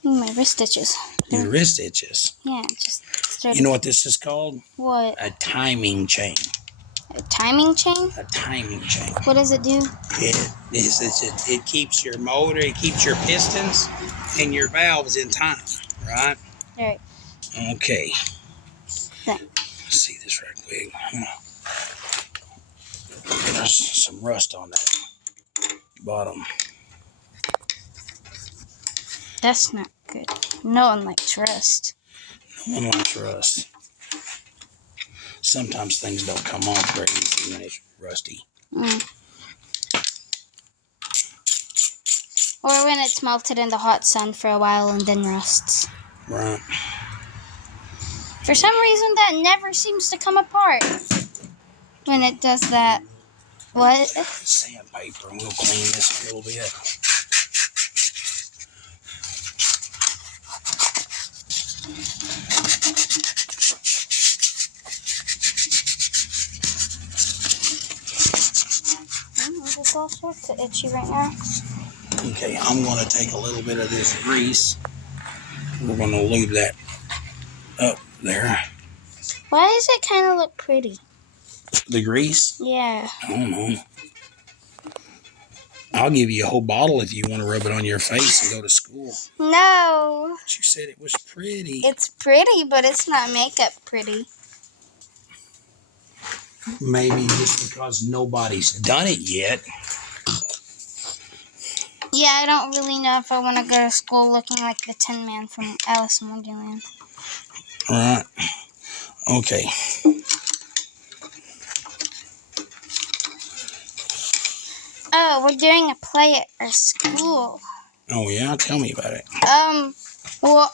My wrist stitches. Your wrist itches. Yeah, just started. You know what this is called? What? A timing chain. A timing chain? A timing chain. What does it do? It keeps your motor, it keeps your pistons and your valves in time, right? Right. Okay. Right. Let's see this right quick. There's some rust on that bottom. That's not good. No one likes rust. No one likes rust. Sometimes things don't come off very easy when it's rusty. Or when it's melted in the hot sun for a while and then rusts. Right. For some reason, that never seems to come apart when it does that. What? Sandpaper, and we'll clean this a little bit. It's all sorts of itchy right now. Okay, I'm going to take a little bit of this grease. We're going to lube that up there. Why does it kind of look pretty? The grease? Yeah. I don't know. I'll give you a whole bottle if you want to rub it on your face and go to school. No. But you said it was pretty. It's pretty, but it's not makeup pretty. Maybe just because nobody's done it yet. Yeah, I don't really know if I want to go to school looking like the Tin Man from Alice in Wonderland. Right. Okay. Oh, we're doing a play at our school. Oh, yeah? Tell me about it. Well,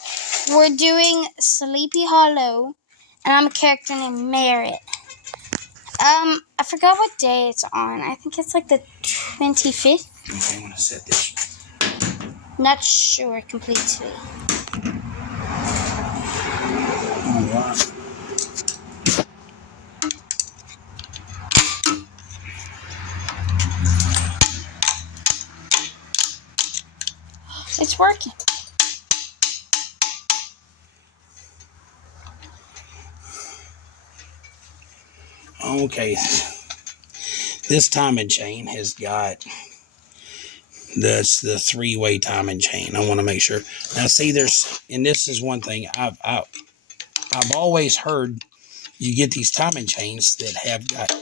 we're doing Sleepy Hollow, and I'm a character named Merritt. I forgot what day it's on. I think it's like the 25th. Okay, I'm going to set this. Not sure completely. All right. It's working. Okay. This timing chain has got that's the three-way timing chain. I want to make sure. Now, see, and this is one thing I've always heard. You get these timing chains that have got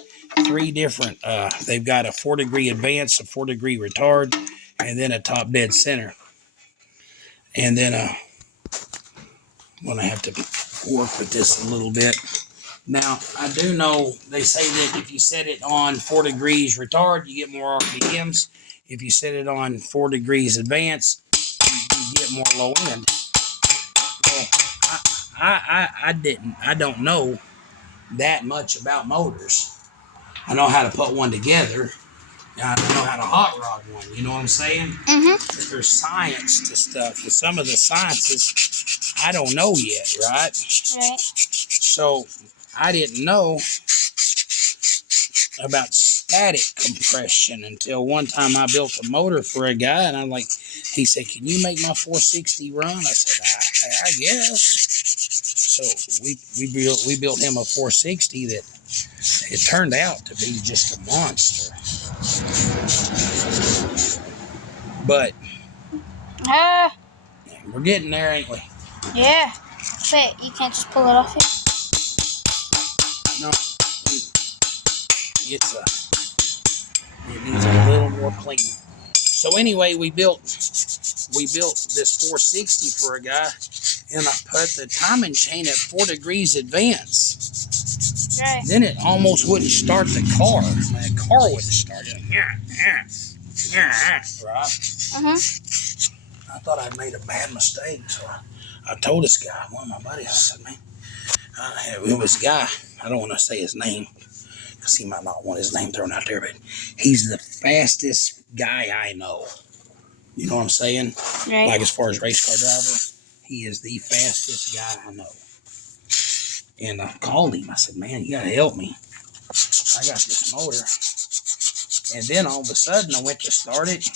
three different. They've got a 4-degree advance, a 4-degree retard, and then a top dead center. And then I'm gonna have to work with this a little bit. Now, I do know they say that if you set it on 4 degrees retard, you get more RPMs. If you set it on 4 degrees advance, you get more low end. Well, I don't know that much about motors. I know how to put one together. I know how to hot rod one. You know what I'm saying? Mm-hmm. But there's science to stuff. And some of the sciences I don't know yet, right? Right. So I didn't know about static compression until one time I built a motor for a guy, and I'm like, he said, "Can you make my 460 run?" I said, I guess. So we built him a 460 that it turned out to be just a monster. But we're getting there, ain't we? Yeah. Wait, you can't just pull it off here? No, it needs a little more cleaning. So anyway, we built this 460 for a guy, and I put the timing chain at 4 degrees advance. Right. Then it almost wouldn't start the car. The car wouldn't start. Right? I thought I'd made a bad mistake, so I told this guy, one of my buddies, I said, man, it was a guy. I don't want to say his name because he might not want his name thrown out there, but he's the fastest guy I know. You know what I'm saying? Right. Like as far as race car driver, he is the fastest guy I know. And I called him. I said, man, you got to help me. I got this motor. And then all of a sudden I went to start it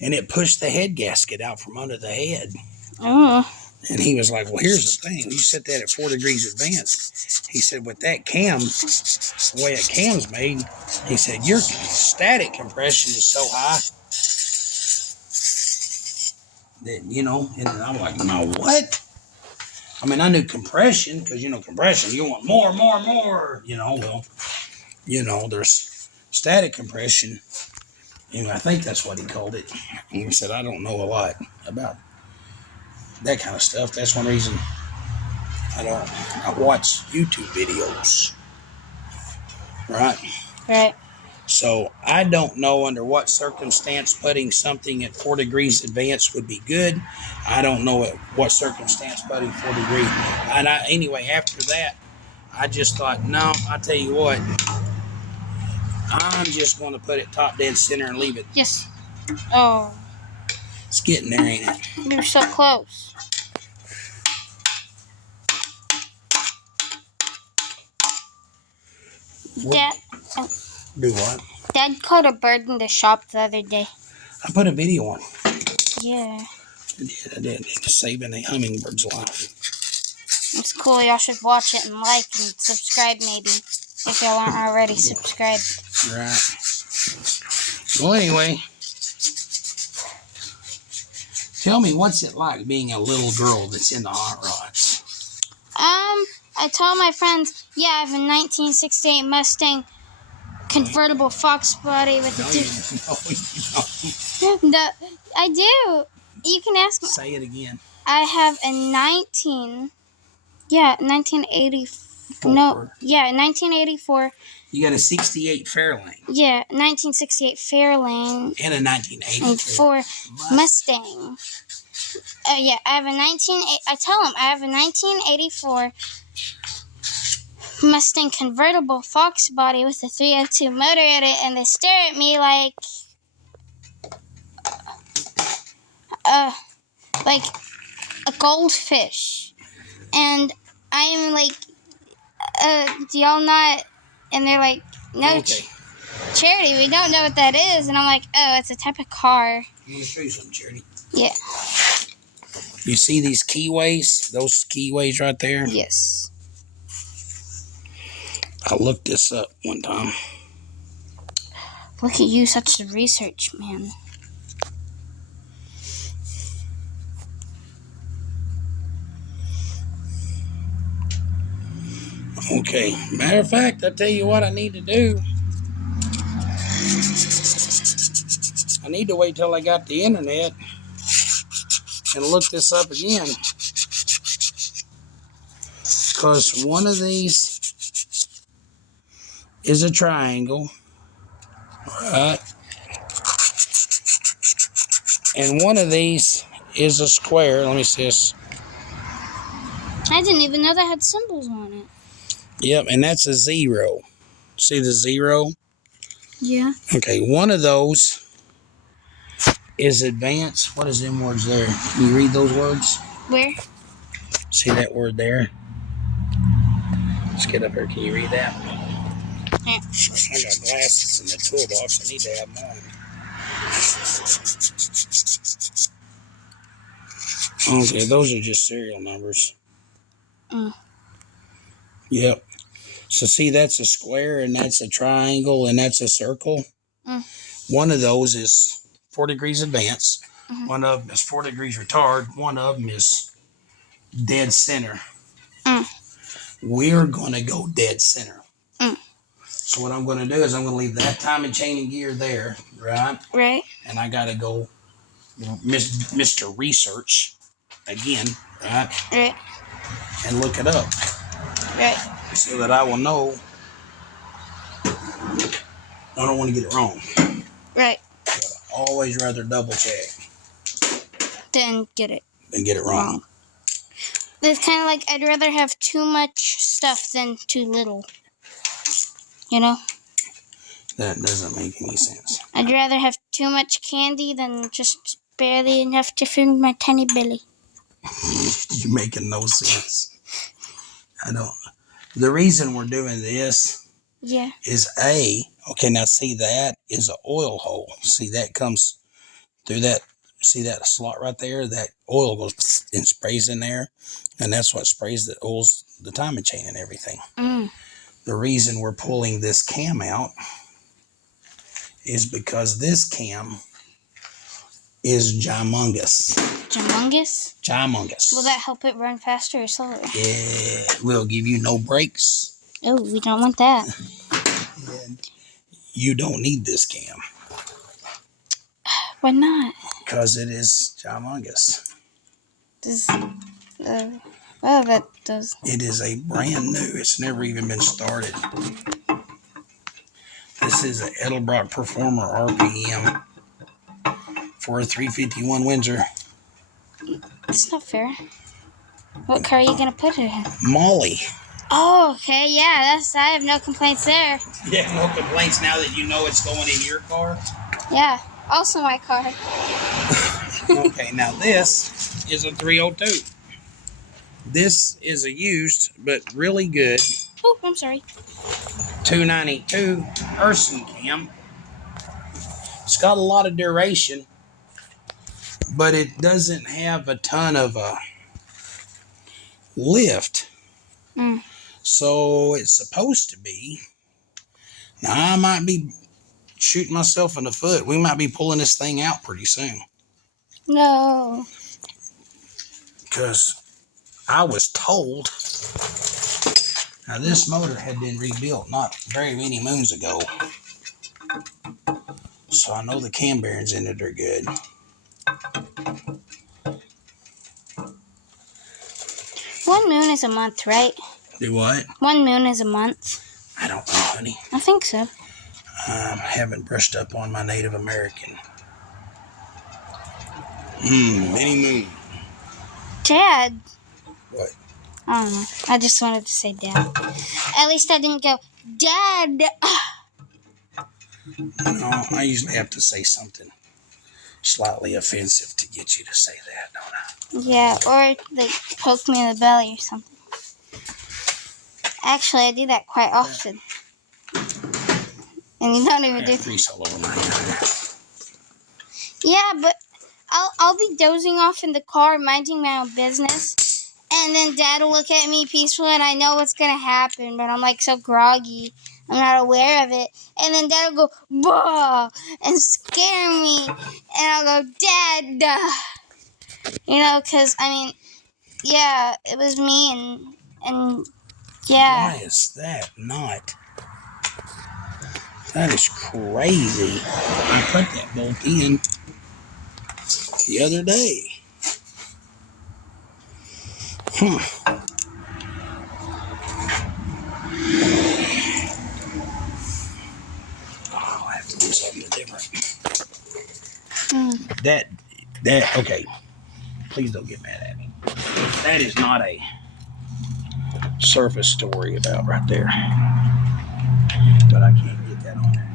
and it pushed the head gasket out from under the head. Oh. And he was like, well, here's the thing. You set that at 4 degrees advance. He said, with that cam, the way a cam's made, he said, your static compression is so high that, you know, and I'm like, no, what? I mean, I knew compression because, you know, compression, you want more, you know, well, you know, there's static compression. And I think that's what he called it. And he said, I don't know a lot about that kind of stuff. That's one reason I watch YouTube videos. Right? Right. So I don't know under what circumstance putting something at 4 degrees advance would be good. I don't know at what circumstance putting 4 degrees. And anyway, after that, I just thought, no, I'll tell you what. I'm just going to put it top dead center and leave it. Yes. Oh. It's getting there, ain't it? You're so close. Dad, Do what? Dad caught a bird in the shop the other day. I put a video on. Yeah. I did. Saving a hummingbird's life. It's cool. Y'all should watch it and like and subscribe maybe. If y'all aren't already subscribed. Right. Well, anyway. Tell me, what's it like being a little girl that's into hot rods? I told my friends, yeah, I have a 1968 Mustang convertible Fox body with No. I do. You can ask me. Say it again. I have a 1984. You got a 68 Fairlane. Yeah, 1968 Fairlane. And a 1984 Mustang. Yeah, I have a I tell them I have a 1984 Mustang convertible Fox body with a 302 motor in it, and they stare at me like a goldfish. And I am like, do y'all not? And they're like, no, okay. Charity, we don't know what that is. And I'm like, oh, it's a type of car. I'm going to show you something, Charity. Yeah. You see these keyways? Those keyways right there? Yes. I looked this up one time. Look at you, such a research man. Okay. Matter of fact, I'll tell you what I need to do. I need to wait till I got the internet and look this up again. Because one of these is a triangle. Right. And one of these is a square. Let me see this. I didn't even know that had symbols on it. Yep, and that's a 0. See the 0? Yeah. Okay, one of those is advanced. What is them words there? Can you read those words? Where? See that word there? Let's get up here. Can you read that? Yeah. I got glasses in the toolbox. I need to have mine. Okay, those are just serial numbers. Yep. So see, that's a square, and that's a triangle, and that's a circle. One of those is 4 degrees advance. One of them is 4 degrees retard. One of them is dead center. We're going to go dead center. So what I'm going to do is I'm going to leave that timing chain and gear there, right? Right. And I got to go Mr. Research again, right? Right. And look it up Right. so that I will know. I don't want to get it wrong. Right. Always rather double check Then get it than get it wrong. It's kind of like I'd rather have too much stuff than too little. You know? That doesn't make any sense. I'd rather have too much candy than just barely enough to feed my tiny belly. You're making no sense. I don't. The reason we're doing this is okay, now see that is an oil hole. See that comes through that, see that slot right there? That oil goes and sprays in there, and that's what sprays the oils, the timing chain and everything. The reason we're pulling this cam out is because this cam is gymongous. Gymongous. Will that help it run faster or slower? It will give you no brakes. Oh, we don't want that. And you don't need this cam. Why not? Because it is gymongous. Well, that does. It is a brand new. It's never even been started. This is an Edelbrock Performer RPM for a 351 Windsor. It's not fair. What car are you gonna put it in? Molly. Oh, okay, yeah, I have no complaints there. You have no complaints now that you know it's going in your car? Yeah, also my car. Okay, now this is a 302. This is a used, but really good. Oh, I'm sorry. 292 Urson cam. It's got a lot of duration, but it doesn't have a ton of lift. So it's supposed to be. Now I might be shooting myself in the foot. We might be pulling this thing out pretty soon. No. Because I was told. Now this motor had been rebuilt not very many moons ago. So I know the cam bearings in it are good. One moon is a month, right? Do what? 1 moon is a month. I don't know, honey. I think so. I haven't brushed up on my Native American. Many moon. Dad. What? I don't know. I just wanted to say Dad. At least I didn't go, Dad. No, I usually have to say something slightly offensive to get you to say that, don't I? Yeah, or like poke me in the belly or something. Actually, I do that quite often. And you don't even do that. Grease all over my hair. Yeah, but I'll be dozing off in the car, minding my own business, and then Dad will look at me peacefully, and I know what's gonna happen, but I'm like so groggy, I'm not aware of it, and then Dad will go bah and scare me, and I'll go Dad, you know, because I mean, yeah, it was me, and yeah. Why is that not? That is crazy. I put that bolt in the other day. I'll have to do something different. That, okay. Please don't get mad at me. That is not a surface to worry about right there. But I can't get that on there.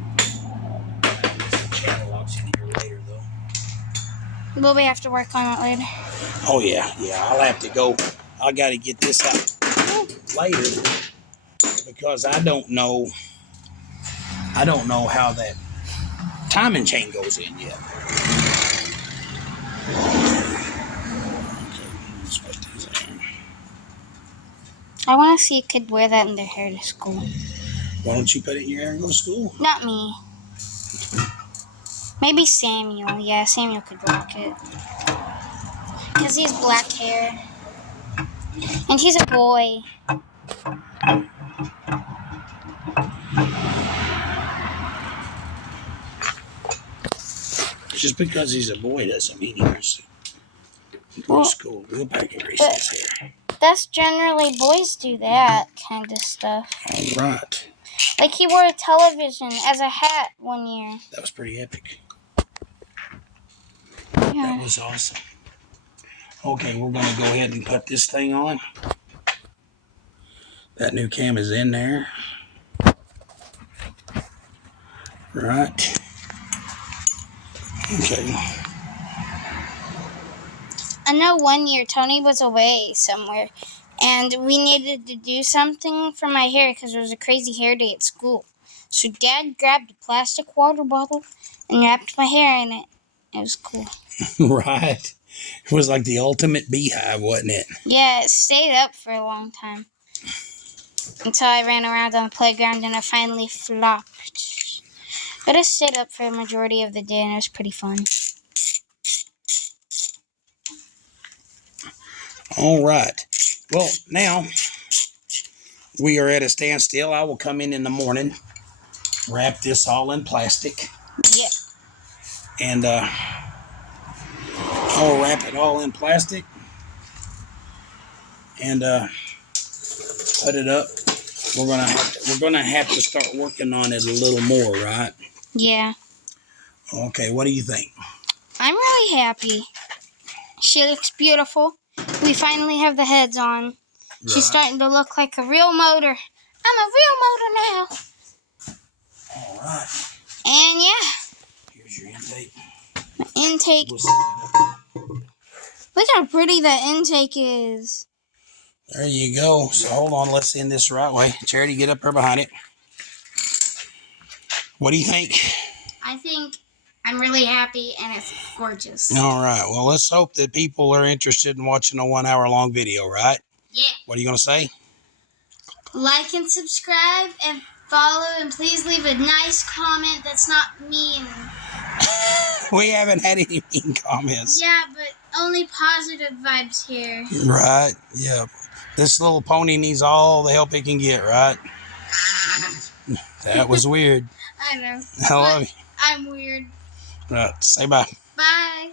Some channel locks in here later, though. Will we have to work on it later? Oh, yeah. I'll have to go. I got to get this out later because I don't know how that timing chain goes in yet. I want to see a kid wear that in their hair to school. Why don't you put it in your hair and go to school? Not me. Maybe Samuel. Yeah, Samuel could rock it. Because he has black hair. And he's a boy. Just because he's a boy doesn't mean he goes to Well, school. We'll back and grease but- his hair. That's generally boys do that kind of stuff. All right. Like he wore a television as a hat one year. That was pretty epic. Yeah. That was awesome. Okay, we're going to go ahead and put this thing on. That new cam is in there. Right. Okay. I know one year Tony was away somewhere and we needed to do something for my hair because there was a crazy hair day at school. So Dad grabbed a plastic water bottle and wrapped my hair in it. It was cool. Right. It was like the ultimate beehive, wasn't it? Yeah, it stayed up for a long time. Until I ran around on the playground and I finally flopped. But it stayed up for the majority of the day and it was pretty fun. All right. Well, now we are at a standstill. I will come in the morning, wrap this all in plastic, Yeah. and I will wrap it all in plastic and put it up. We're gonna have to start working on it a little more, right? Yeah. Okay. What do you think? I'm really happy. She looks beautiful. We finally have the heads on. She's Right. starting to look like a real motor. I'm a real motor now. All right. And yeah, Here's your intake. intake. We'll set that up. Look how pretty that intake is. There you go. So hold on. Let's end this the right way. Charity, get up here behind it. What do you think? I think I'm really happy and it's gorgeous. All right. Well, let's hope that people are interested in watching a 1 hour long video, right? Yeah. What are you going to say? Like and subscribe and follow and please leave a nice comment that's not mean. We haven't had any mean comments. Yeah, but only positive vibes here. Right. Yeah. This little pony needs all the help it can get, right? That was weird. I know. I love you. I'm weird. Right. Say bye. Bye.